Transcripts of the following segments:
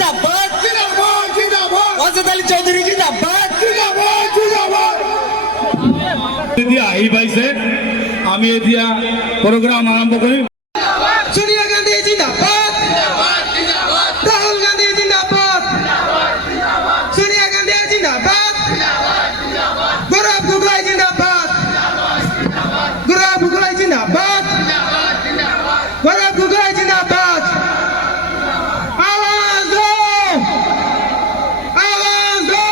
জিন্দাবাদ ওয়াজেদ আলী চৌধুরী জিন্দাবাদ দিয়া আহি পাইছে আমি এতিয়া প্রোগ্রাম আরম্ভ করি সোনিয়া গান্ধী জিন্দাবাদ রাহুল গান্ধী জিন্দাবাদ সোনিয়া গান্ধী জিন্দাবাদ গৌরব গগৈ জিন্দাবাদ গৌরব গগৈ জিন্দাবাদ গৌরব গগৈ জিন্দাবাদ আওয়াজ দো আওয়াজ দো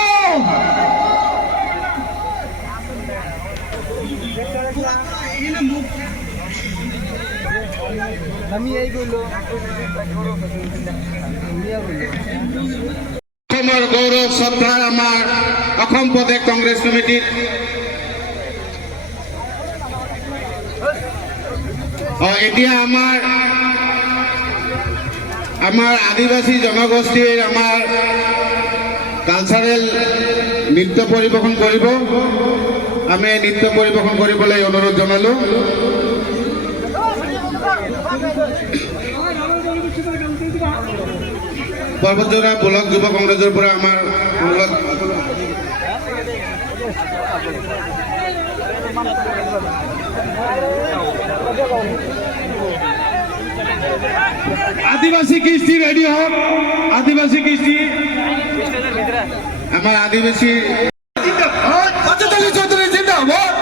অসমৰ গৌৰৱ শ্ৰদ্ধাৰ আমাৰ অসম প্ৰদেশ কংগ্ৰেছ কমিটিৰ এতিয়া আমাৰ আদিবাসী জনগোষ্ঠীৰ আমাৰ কালচাৰেল নৃত্য পৰিৱেশন কৰিব আমি নৃত্য পৰিৱেশন কৰিবলৈ অনুৰোধ জনালোঁ পৰ্বতজোৰা ব্লক যুৱ কংগ্ৰেছৰ পৰা আমাৰ আদিবাসী কৃষ্টি ৰেডি হওক আদিবাসী কৃষ্টি আমাৰ আদিবাসী ওয়াজেদ আলী চৌধুরী জিন্দাবাদ